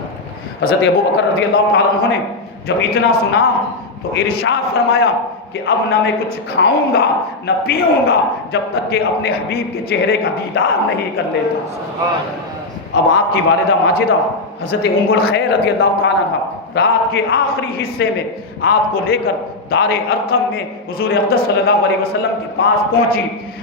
حضرت ابوبکر رضی اللہ تعالی عنہ نے جب اتنا سنا تو ارشاد فرمایا کہ اب نہ میں کچھ کھاؤں گا نہ پیوں گا جب تک کہ اپنے حبیب کے چہرے کا دیدار نہیں کر لیتا۔ اب آپ کی والدہ ماجدہ حضرت ام الخیر رضی اللہ تعالیٰ عنہ رات کے آخری حصے میں آپ کو لے کر دار ارقم میں حضور اقدس صلی اللہ علیہ وسلم کے پاس پہنچی۔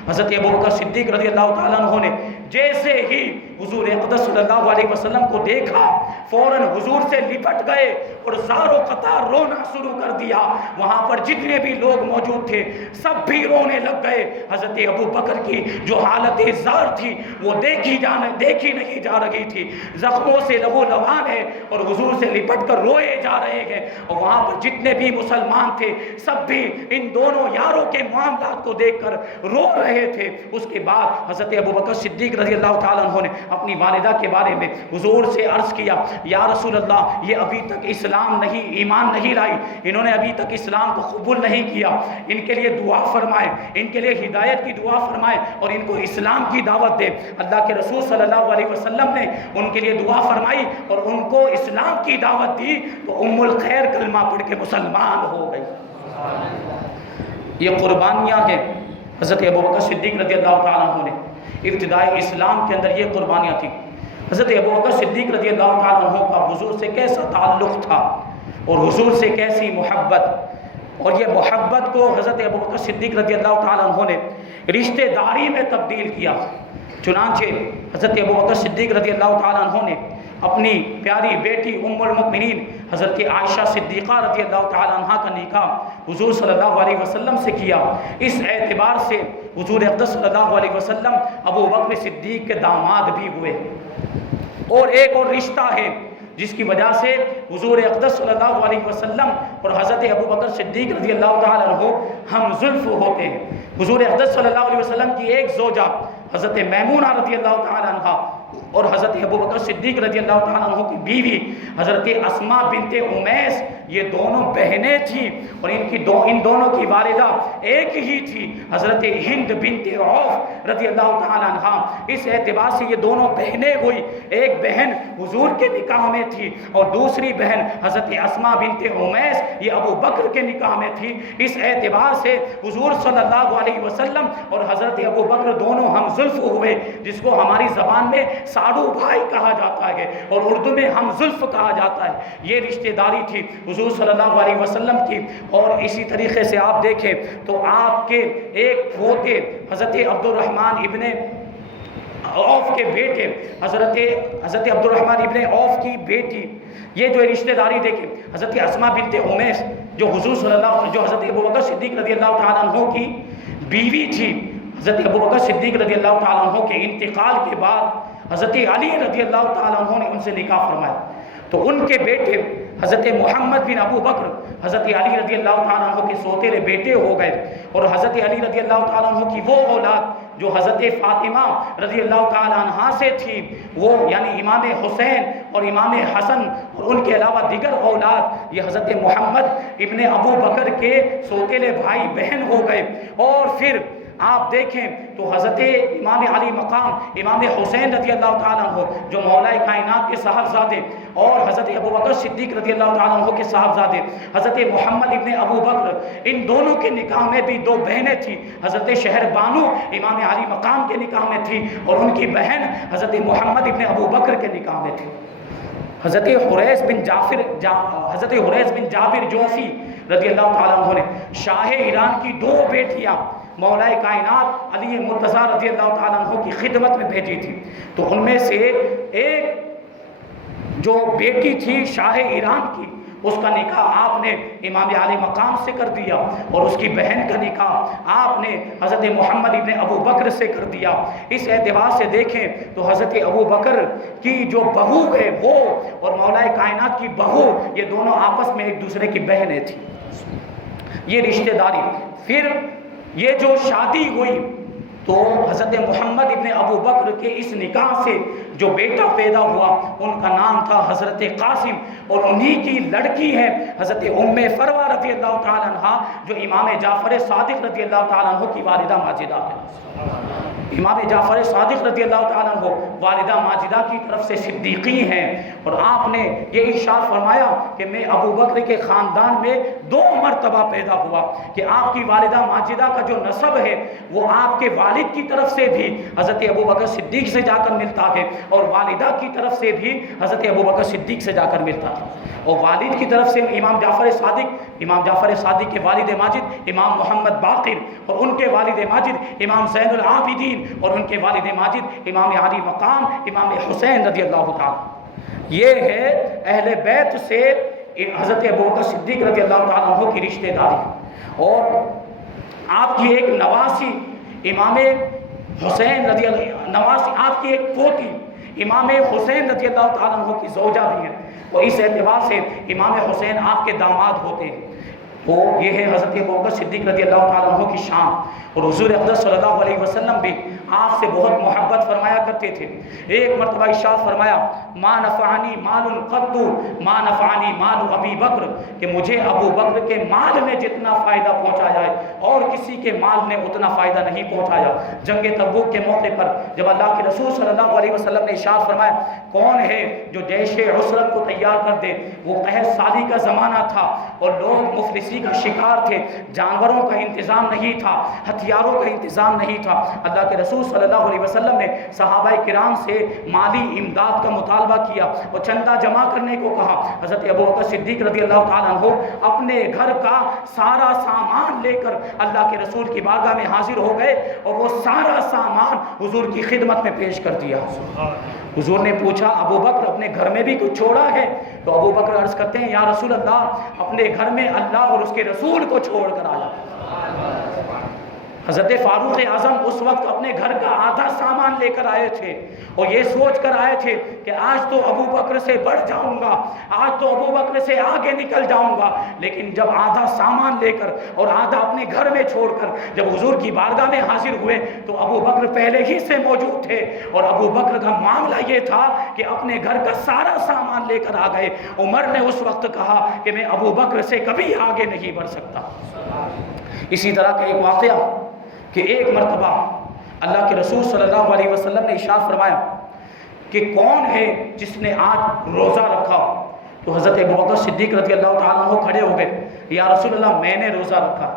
حضرت ابوبکر صدیق رضی اللہ تعالیٰ عنہ نے جیسے ہی حضور اقدس صلی اللہ علیہ وسلم کو دیکھا فوراً حضور سے لپٹ گئے اور زار و قطار رونا شروع کر دیا۔ وہاں پر جتنے بھی لوگ موجود تھے سب بھی رونے لگ گئے۔ حضرت ابوبکر کی جو حالت زار تھی وہ دیکھی نہیں جا رہی تھی، زخموں سے لہو لوان ہے اور حضور سے لپٹ کر روئے جا رہے ہیں، اور وہاں پر جتنے بھی مسلمان تھے سب بھی ان دونوں یاروں کے معاملات کو دیکھ کر رو رہے تھے۔ اس کے بعد حضرت ابوبکر صدیق رضی اللہ تعالیٰ عنہ نے اپنی والدہ کے بارے میں حضور سے عرض کیا، یا رسول اللہ یہ ابھی تک ایمان نہیں لائی، انہوں نے ابھی تک اسلام کو قبول نہیں کیا، ان کے لیے دعا فرمائے، ان کے لیے ہدایت کی دعا فرمائے اور ان کو اسلام کی دعوت دے۔ اللہ کے رسول صلی اللہ علیہ وسلم نے ان کے لیے دعا فرمائی اور ان کو اسلام کی دعوت دی، تو ام الخیر کلمہ پڑھ کے مسلمان ہو گئی۔ یہ قربانیاں ہیں حضرت ابوبکر صدیق رضی اللہ تعالیٰ عنہ نے ابتدائی اسلام کے اندر، یہ قربانیاں تھیں۔ حضرت ابوبکر صدیق رضی اللہ تعالیٰ عنہ کا حضور سے کیسا تعلق تھا اور حضور سے کیسی محبت، اور یہ محبت کو حضرت ابوبکر صدیق رضی اللہ تعالیٰ عنہ نے رشتہ داری میں تبدیل کیا۔ چنانچہ حضرت ابوبکر صدیق رضی اللہ تعالیٰ عنہ نے اپنی پیاری بیٹی ام المؤمنین حضرت عائشہ صدیقہ رضی اللہ تعالیٰ عنہ کا نکاح حضور صلی اللہ علیہ وسلم سے کیا۔ اس اعتبار سے حضور اقدس صلی اللہ علیہ وسلم ابوبکر صدیق کے داماد بھی ہوئے۔ اور ایک اور رشتہ ہے جس کی وجہ سے حضور اقدس صلی اللہ علیہ وسلم اور حضرت ابوبکر صدیق رضی اللہ تعالیٰ عنہ ہم زلف ہوتے ہیں۔ حضور اقدس صلی اللہ علیہ وسلم کی ایک زوجہ حضرت میمونہ رضی اللہ تعالیٰ عنہ اور حضرت ابوبکر صدیق رضی اللہ تعالیٰ عنہ کی بیوی حضرت اسماء بنت امیس، یہ دونوں بہنیں تھیں اور ان دونوں کی والدہ ایک ہی تھی، حضرت ہند بنت عوف رضی اللہ تعالیٰ عنہ۔ اس اعتبار سے یہ دونوں بہنیں ہوئی، ایک بہن حضور کے نکاح میں تھی اور دوسری بہن حضرت اسماء بنت امیس یہ ابو بکر کے نکاح میں تھی۔ اس اعتبار سے حضور صلی اللہ علیہ وسلم اور حضرت ابو بکر دونوں ہم زلف ہوئے، جس کو ہماری زبان میں ساڑو بھائی کہا جاتا ہے اور اردو میں ہم زلف کہا جاتا ہے۔ یہ رشتہ داری تھی حضور صلی اللہ علیہ وسلم کی۔ اور اسی طریقے سے آپ دیکھیں تو آپ کے ایک پوتے حضرت عبد الرحمن ابن عوف کے بیٹے حضرت عبد الرحمن ابن عوف کی بیٹی، یہ جو رشتہ داری دیکھیں حضرت اسماء بنت امیس جو حضرت ابوبکر صدیق رضی اللہ تعالیٰ عنہ کی بیوی تھی۔ حضرت ابوبکر صدیق رضی اللہ تعالیٰ عنہ کے انتقال کے بعد حضرت علی رضی اللہ تعالیٰ عنہ نے ان سے نکاح فرمایا، تو ان کے بیٹے حضرت محمد بن ابو بکر حضرت علی رضی اللہ تعالیٰ عنہ کے سوتیلے بیٹے ہو گئے، اور حضرت علی رضی اللہ تعالیٰ عنہ کی وہ اولاد جو حضرت فاطمہ رضی اللہ تعالیٰ عنہ سے تھی، وہ یعنی امام حسین اور امام حسن اور ان کے علاوہ دیگر اولاد، یہ حضرت محمد ابن ابو بکر کے سوتیلے بھائی بہن ہو گئے۔ اور پھر آپ دیکھیں تو حضرت امام علی مقام امام حسین رضی اللہ تعالیٰ عنہ جو مولا کائنات کے صاحبزادے، اور حضرت ابوبکر صدیق رضی اللہ تعالیٰ عنہ کے صاحبزادے حضرت محمد ابن ابو بکر، ان دونوں کے نکاح میں بھی دو بہنیں تھیں، حضرت شہر بانو امام علی مقام کے نکاح میں تھی اور ان کی بہن حضرت محمد ابن ابو بکر کے نکاح میں تھی۔ حضرت حریث بن جابر جوفی رضی اللہ تعالیٰ عنہ نے شاہ ایران کی دو بیٹیاں مولا کائنات علی مرتضیٰ رضی اللہ تعالیٰ عنہ کی خدمت میں بھیجی تھی، تو ان میں سے ایک جو بیٹی تھی شاہ ایران کی، اس کا نکاح آپ نے امام عالی مقام سے کر دیا، اور اس کی بہن کا نکاح آپ نے حضرت محمد ابن ابو بکر سے کر دیا۔ اس اعتبار سے دیکھیں تو حضرت ابو بکر کی جو بہو ہے وہ اور مولا کائنات کی بہو، یہ دونوں آپس میں ایک دوسرے کی بہنیں تھیں، یہ رشتہ داری۔ پھر یہ جو شادی ہوئی تو حضرت محمد ابن ابو بکر کے اس نکاح سے جو بیٹا پیدا ہوا ان کا نام تھا حضرت قاسم، اور انہی کی لڑکی ہے حضرت ام فروہ رضی اللہ تعالیٰ عنہ، جو امام جعفر صادق رضی اللہ تعالیٰ عنہ کی والدہ ماجدہ ہے۔ امام جعفر صادق رضی اللہ تعالیٰ عنہ والدہ ماجدہ کی طرف سے صدیقی ہیں، اور آپ نے یہ ارشاد فرمایا کہ میں ابو بکر کے خاندان میں 2 مرتبہ پیدا ہوا، کہ آپ کی والدہ ماجدہ کا جو نسب ہے وہ آپ کے والد کی طرف سے بھی حضرت ابو بکر صدیق سے جا کر ملتا ہے، اور والدہ کی طرف سے بھی حضرت ابو بکر صدیق سے جا کر ملتا ہے۔ اور والد کی طرف سے امام جعفر صادق کے والد ماجد امام محمد باقر، اور ان کے والد ماجد امام زین العابدین، اور ان کے والد ماجد امام علی مقام امام حسین رضی اللہ تعالیٰ۔ یہ ہے اہل بیت سے حضرت ابو بکر صدیق رضی اللہ تعالیٰ عنہ کی رشتہ داری۔ اور آپ کی ایک نواسی امام حسین رضی اللہ، نواسی آپ کی ایک پوتی امام حسین رضی اللہ تعالیٰ عنہ کی زوجہ بھی ہے، اور اس اعتبار سے امام حسین آپ کے داماد ہوتے ہیں۔ وہ یہ ہے حضرت ابو بکر صدیق رضی اللہ تعالیٰ عنہ کی شان، اور حضور اقدس صلی اللہ علیہ وسلم بھی آپ سے بہت محبت فرمایا کرتے تھے۔ ایک مرتبہ ارشاد فرمایا ما نفعنی مال قط ما نفعنی مال ابی بکر، کہ مجھے ابو بکر کے مال نے جتنا فائدہ پہنچایا ہے اور کسی کے مال نے اتنا فائدہ نہیں پہنچایا۔ جنگ تبوک کے موقع پر جب اللہ کے رسول صلی اللہ علیہ وسلم نے ارشاد فرمایا کون ہے جو جیش عسرت کو تیار کر دے، وہ قحط سالی کا زمانہ تھا اور لوگ مفلسی کا شکار تھے، جانوروں کا انتظام نہیں تھا، ہتھیاروں کا انتظام نہیں تھا۔ اللہ کے رسول صلی اللہ علیہ وسلم نے صحابہ کرام سے مالی امداد کا مطالبہ کیا اور چندہ جمع کرنے کو کہا۔ حضرت ابو بکر صدیق رضی اللہ تعالیٰ عنہ اپنے گھر کا سارا سامان لے کر اللہ کے رسول کی بارگاہ میں حاضر ہو گئے، اور وہ سارا سامان حضور کی خدمت میں پیش کر دیا۔ حضور نے پوچھا ابو بکر اپنے گھر میں بھی کچھ چھوڑا ہے؟ تو ابو بکر عرض کرتے ہیں یا رسول اللہ اپنے گھر میں اللہ اور اس کے رسول کو چھوڑ کر آیا۔ حضرت فاروق اعظم اس وقت اپنے گھر کا آدھا سامان لے کر آئے تھے، اور یہ سوچ کر آئے تھے کہ آج تو ابو بکر سے بڑھ جاؤں گا، آج تو ابو بکر سے آگے نکل جاؤں گا۔ لیکن جب آدھا سامان لے کر اور آدھا اپنے گھر میں چھوڑ کر جب حضور کی بارگاہ میں حاضر ہوئے تو ابو بکر پہلے ہی سے موجود تھے، اور ابو بکر کا معاملہ یہ تھا کہ اپنے گھر کا سارا سامان لے کر آ گئے۔ عمر نے اس وقت کہا کہ میں ابو بکر سے کبھی آگے نہیں بڑھ سکتا۔ اسی طرح کا ایک واقعہ کہ ایک مرتبہ اللہ کے رسول صلی اللہ علیہ وسلم نے ارشاد فرمایا کہ کون ہے جس نے آج روزہ رکھا؟ تو حضرت ابو بکر صدیق رضی اللہ تعالیٰ عنہ کھڑے ہو گئے، یا رسول اللہ میں نے روزہ رکھا۔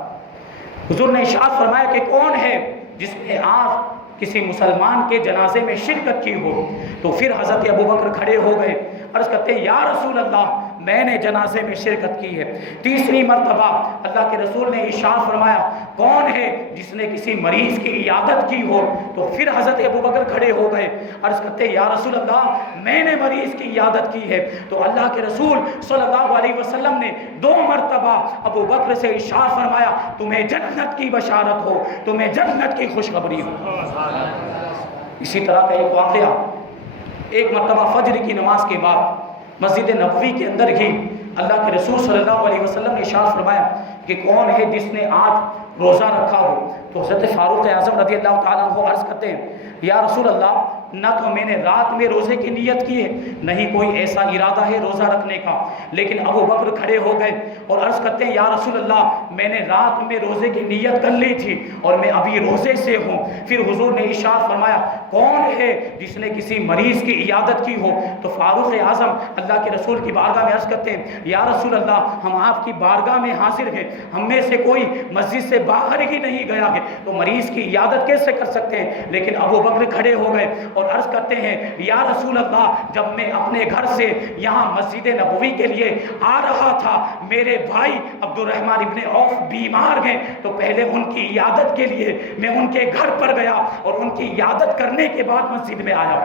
حضور نے ارشاد فرمایا کہ کون ہے جس نے آج کسی مسلمان کے جنازے میں شرکت کی ہو؟ تو پھر حضرت ابو بکر کھڑے ہو گئے، عرض کرتے ہیں یا رسول اللہ میں نے جنازے میں شرکت کی ہے۔ تیسری مرتبہ اللہ کے رسول نے ارشاد فرمایا کون ہے جس نے کسی مریض کی عیادت کی ہو؟ تو پھر حضرت ابو بکر کھڑے ہو گئے، عرض کرتے ہیں یا رسول اللہ میں نے مریض کی عیادت کی ہے۔ تو اللہ کے رسول صلی اللہ علیہ وسلم نے 2 مرتبہ ابو بکر سے ارشاد فرمایا تمہیں جنت کی بشارت ہو، تمہیں جنت کی خوشخبری ہو۔ اسی طرح کا ایک واقعہ، ایک مرتبہ فجر کی نماز کے بعد مسجد نبوی کے اندر ہی اللہ کے رسول صلی اللہ علیہ وسلم نے ارشاد فرمایا کہ کون ہے جس نے آج روزہ رکھا ہو؟ تو حضرت فاروق اعظم رضی اللہ تعالیٰ عنہ عرض کرتے ہیں یا رسول اللہ نہ تو میں نے رات میں روزے کی نیت کی ہے، نہیں کوئی ایسا ارادہ ہے روزہ رکھنے کا۔ لیکن ابو بکر کھڑے ہو گئے اور عرض کرتے ہیں یا رسول اللہ میں نے رات میں روزے کی نیت کر لی تھی اور میں ابھی روزے سے ہوں۔ پھر حضور نے ارشاد فرمایا کون ہے جس نے کسی مریض کی عیادت کی ہو؟ تو فاروق اعظم اللہ کے رسول کی بارگاہ میں عرض کرتے ہیں یا رسول اللہ ہم آپ کی بارگاہ میں حاضر ہیں، ہم میں سے کوئی مسجد سے باہر ہی نہیں گیا ہے تو مریض کی عیادت کیسے کر سکتے ہیں؟ لیکن ابو بکر کھڑے ہو گئے اور عرض کرتے ہیں یا رسول اللہ جب میں اپنے گھر سے یہاں مسجد نبوی کے لیے آ رہا تھا میرے بھائی عبد الرحمن ابن عوف بیمار ہیں، تو پہلے ان کی عیادت کے لیے میں ان کے گھر پر گیا اور ان کی عیادت کرنے کے بعد مسجد میں آیا۔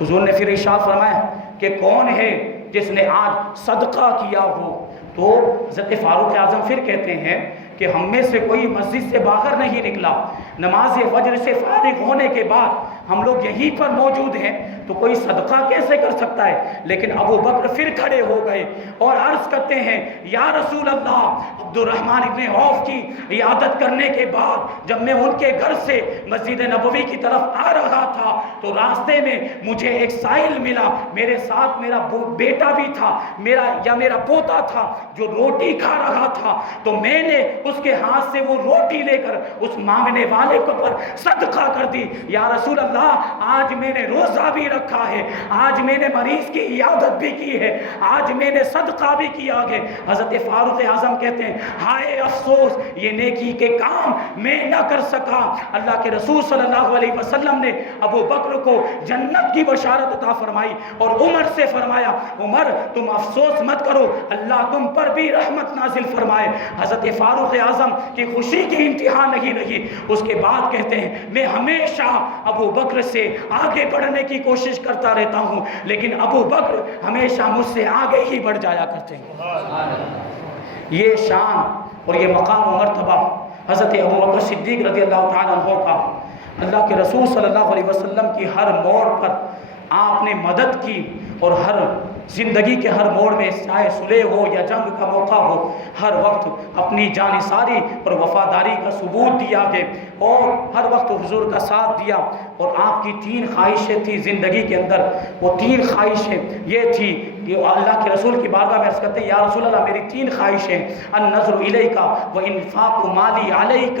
حضور نے پھر ارشاد فرمایا کہ کون ہے جس نے آج صدقہ کیا ہو. تو حضرت فاروق اعظم پھر کہتے ہیں کہ ہم میں سے کوئی مسجد سے باہر نہیں نکلا، نماز فجر سے فارغ ہونے کے بعد ہم لوگ یہیں پر موجود ہیں، تو کوئی صدقہ کیسے کر سکتا ہے؟ لیکن ابو بکر پھر کھڑے ہو گئے اور عرض کرتے ہیں یا رسول اللہ، عبد الرحمن ابن عوف کی عیادت کرنے کے بعد جب میں ان کے گھر سے مسجد نبوی کی طرف آ رہا تھا تو راستے میں مجھے ایک سائل ملا، میرے ساتھ میرا بیٹا بھی تھا، میرا پوتا تھا جو روٹی کھا رہا تھا، تو میں نے اس کے ہاتھ سے وہ روٹی لے کر اس مانگنے والے کو پر صدقہ کر دی. یا رسول اللہ، آج میں نے روزہ بھی رکھا ہے، آج میں نے مریض کی عیادت بھی کی ہے، آج میں نے صدقہ بھی کیا ہے. حضرت فاروق اعظم کہتے ہیں ہائے افسوس، یہ نیکی کے کام میں نہ کر سکا. اللہ کے رسول صلی اللہ علیہ وسلم نے ابو بکر کو جنت کی بشارت عطا فرمائی اور عمر سے فرمایا عمر تم افسوس مت کرو، اللہ تم پر بھی رحمت نازل فرمائے. حضرت فاروق اعظم کی خوشی کی انتہا نہیں رہی. اس کے بعد کہتے ہیں میں ہمیشہ ابو بکر سے آگے بڑھنے کی کوشش کرتا رہتا ہوں، لیکن ابو بکر ہمیشہ مجھ سے آگے ہی بڑھ جایا کرتے ہیں. یہ شان اور یہ مقام و مرتبہ حضرت ابو بکر صدیق رضی اللہ تعالیٰ عنہ کا، اللہ کے رسول صلی اللہ علیہ وسلم کی ہر موڑ پر آپ نے مدد کی، اور ہر زندگی کے ہر موڑ میں چاہے صلح ہو یا جنگ کا موقع ہو، ہر وقت اپنی جانثاری اور وفاداری کا ثبوت دیا کہ اور ہر وقت حضور کا ساتھ دیا. اور آپ کی 3 خواہشیں تھیں زندگی کے اندر. وہ 3 خواہشیں یہ تھی کہ اللہ کے رسول کی بارگاہ میں عرض کرتے ہیں یا رسول اللہ میری 3 خواہشیں، النظر الیک وانفاق مالی علیک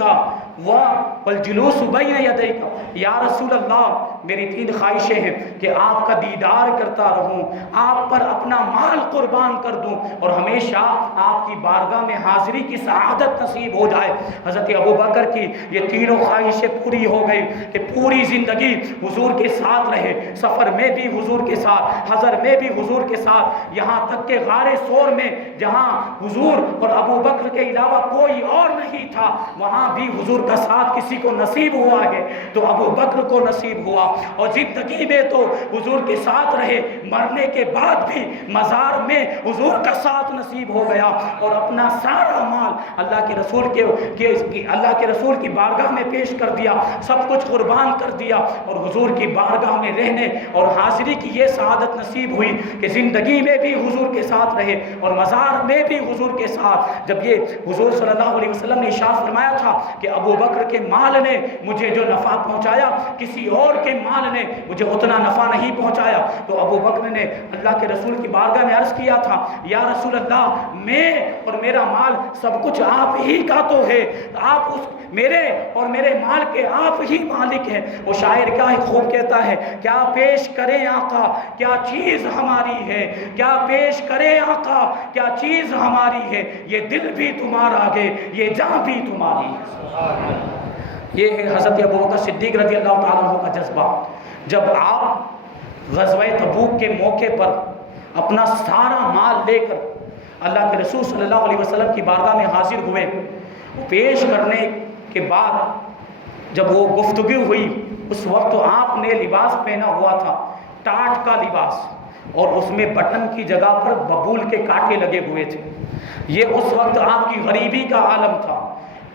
والجلوس بین یدیک. یا رسول اللہ میری 3 خواہشیں ہیں کہ آپ کا دیدار کرتا رہوں، آپ پر اپنا مال قربان کر دوں، اور ہمیشہ آپ کی بارگاہ میں حاضری کی سعادت نصیب ہو جائے. حضرت ابو بکر کی یہ 3 خواہشیں پوری ہو گئی کہ پوری زندگی حضور کے ساتھ رہے، سفر میں بھی حضور کے ساتھ، حضر میں بھی حضور کے ساتھ، یہاں تک کہ غار ثور میں جہاں حضور اور ابو بکر کے علاوہ کوئی اور نہیں تھا، وہاں بھی حضور کا ساتھ کسی کو نصیب ہوا ہے تو ابو بکر کو نصیب ہوا. اور زندگی میں تو حضور کے ساتھ رہے، مرنے کے بعد بھی مزار میں حضور کا ساتھ نصیب ہو گیا، اور اپنا سارا مال اللہ کے رسول کی بارگاہ میں پیش کر دیا، سب کچھ قربان کر دیا، اور حضور کی بارگاہ میں رہنے اور حاضری کی یہ سعادت نصیب ہوئی کہ زندگی میں بھی حضور کے ساتھ رہے اور مزار میں بھی حضور کے ساتھ. جب یہ حضور صلی اللہ علیہ وسلم نے ارشاد فرمایا تھا کہ ابو بکر کے مال نے مجھے جو نفع پہنچایا کسی اور کے مال نے مجھے اتنا نفع نہیں پہنچایا، تو ابو بکر نے اللہ کے رسول کی بارگاہ میں عرض کیا تھا یا رسول اللہ میں اور میرا مال سب کچھ آپ ہی کا تو ہے، آپ میرے اور میرے مال کے آپ ہی مالک ہیں. وہ شاعر کیا ہی خوب کہتا ہے کیا پیش کریں آقا کیا چیز ہماری ہے، کیا پیش کریں آقا کیا چیز ہماری ہے، یہ دل بھی تمہارا ہے یہ جان بھی تمہاری ہے. یہ ہے حضرت ابو بکر صدیق رضی اللہ تعالیٰ عنہ کا جذبہ. جب آپ غزوہ تبوک کے موقع پر اپنا سارا مال لے کر اللہ کے رسول صلی اللہ علیہ وسلم کی بارگاہ میں حاضر ہوئے، پیش کرنے کے بعد جب وہ گفتگو ہوئی، اس وقت آپ نے لباس پہنا ہوا تھا ٹاٹ کا لباس، اور اس میں بٹن کی جگہ پر ببول کے کانٹے لگے ہوئے تھے. یہ اس وقت آپ کی غریبی کا عالم تھا،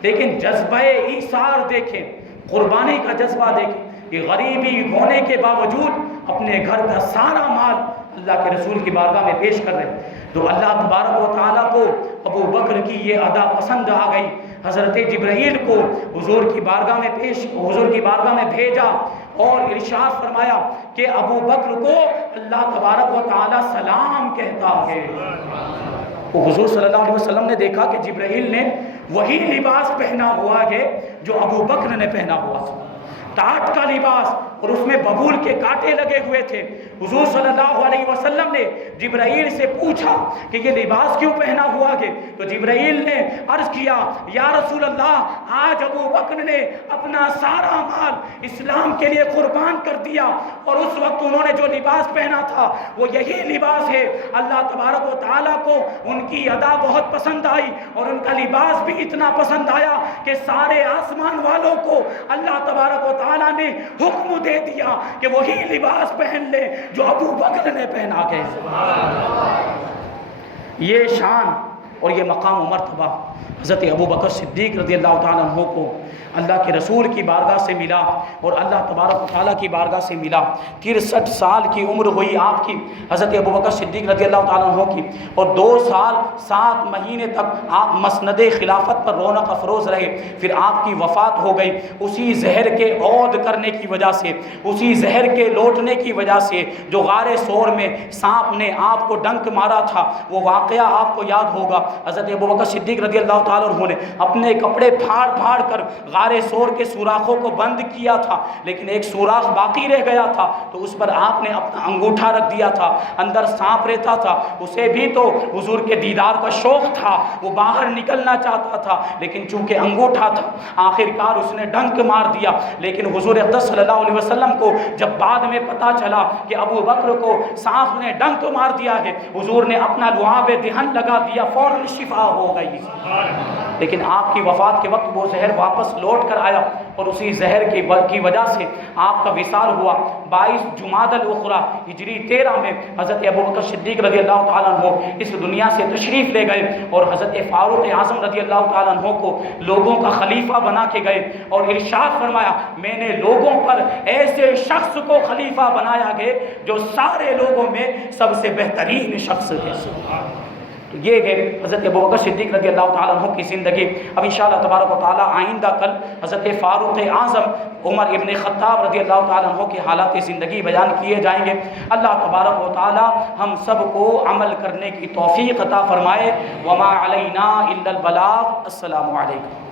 لیکن جذبہ ایثار دیکھیں، قربانی کا جذبہ دیکھیں کہ غریبی ہونے کے باوجود اپنے گھر کا سارا مال اللہ کے رسول کی بارگاہ میں پیش کر رہے. تو اللہ تبارک و تعالیٰ کو ابو بکر کی یہ ادا پسند آ گئی. حضرت جبرائیل کو حضور کی بارگاہ میں بھیجا اور ارشاد فرمایا کہ ابو بکر کو اللہ تبارک و تعالیٰ سلام کہتا ہے. وہ حضور صلی اللہ علیہ وسلم نے دیکھا کہ جبرائیل نے وہی لباس پہنا ہوا ہے جو ابو بکر نے پہنا ہوا تھا، ٹاٹ کا لباس، اور اس میں ببول کے کانٹے لگے ہوئے تھے. حضور صلی اللہ علیہ وسلم نے جبرائیل سے پوچھا کہ یہ لباس کیوں پہنا ہوا ہے؟ تو جبرائیل نے عرض کیا یا رسول اللہ آج ابو بکر نے اپنا سارا مال اسلام کے لیے قربان کر دیا، اور اس وقت انہوں نے جو لباس پہنا تھا وہ یہی لباس ہے. اللہ تبارک و تعالیٰ کو ان کی ادا بہت پسند آئی، اور ان کا لباس بھی اتنا پسند آیا کہ سارے آسمان والوں کو اللہ تبارک و تعالیٰ نے حکم دے دیا کہ وہی لباس پہن لے جو ابو بکر نے پہنا کے. یہ شان اور یہ مقام و مرتبہ حضرت ابو بکر صدیق رضی اللہ تعالیٰ عنہ کو اللہ کے رسول کی بارگاہ سے ملا اور اللہ تبارک و تعالیٰ کی بارگاہ سے ملا. 63 سال کی عمر ہوئی آپ کی حضرت ابو بکر صدیق رضی اللہ تعالیٰ عنہ کی، اور 2 سال 7 مہینے تک آپ مسند خلافت پر رونق افروز رہے. پھر آپ کی وفات ہو گئی اسی زہر کے عود کرنے کی وجہ سے، اسی زہر کے لوٹنے کی وجہ سے جو غار ثور میں سانپ نے آپ کو ڈنک مارا تھا. وہ واقعہ آپ کو یاد ہوگا. حضرت ابو بکر صدیق رضی اللہ تعالیٰ عنہ نے اپنے کپڑے پھاڑ پھاڑ کر غار ثور کے سوراخوں کو بند کیا تھا، لیکن ایک سوراخ باقی رہ گیا تھا تو اس پر آپ نے اپنا انگوٹھا رکھ دیا تھا. اندر سانپ رہتا تھا، اسے بھی تو حضور کے دیدار کا شوق تھا، وہ باہر نکلنا چاہتا تھا، لیکن چونکہ انگوٹھا تھا آخر کار اس نے ڈنک مار دیا. لیکن حضور اقدس صلی اللہ علیہ وسلم کو جب بعد میں پتا چلا کہ ابو بکر کو سانپ نے ڈنک مار دیا ہے، حضور نے اپنا لعاب دہن لگا دیا، فوراً شفا ہو گئی. لیکن آپ کی وفات کے وقت وہ زہر واپس لوٹ کر آیا اور اسی زہر کی وجہ سے آپ کا وصال ہوا. 22 جمادی الاخری ہجری 13 میں حضرت ابو بکر صدیق رضی اللہ تعالیٰ عنہ اس دنیا سے تشریف لے گئے اور حضرت فاروق اعظم رضی اللہ تعالیٰ عنہ کو لوگوں کا خلیفہ بنا کے گئے اور ارشاد فرمایا میں نے لوگوں پر ایسے شخص کو خلیفہ بنایا گیا جو سارے لوگوں میں سب سے بہترین شخص ہے. تو یہ ہے حضرت ابو بکر صدیق رضی اللہ تعالیٰ عنہ کی زندگی. اب انشاءاللہ تبارک و تعالیٰ آئندہ کل حضرت فاروق اعظم عمر ابن خطاب رضی اللہ تعالیٰ عنہ کے حالات زندگی بیان کیے جائیں گے. اللہ تبارک و تعالیٰ ہم سب کو عمل کرنے کی توفیق عطا فرمائے. وما علینا الا البلاغ. السلام علیکم.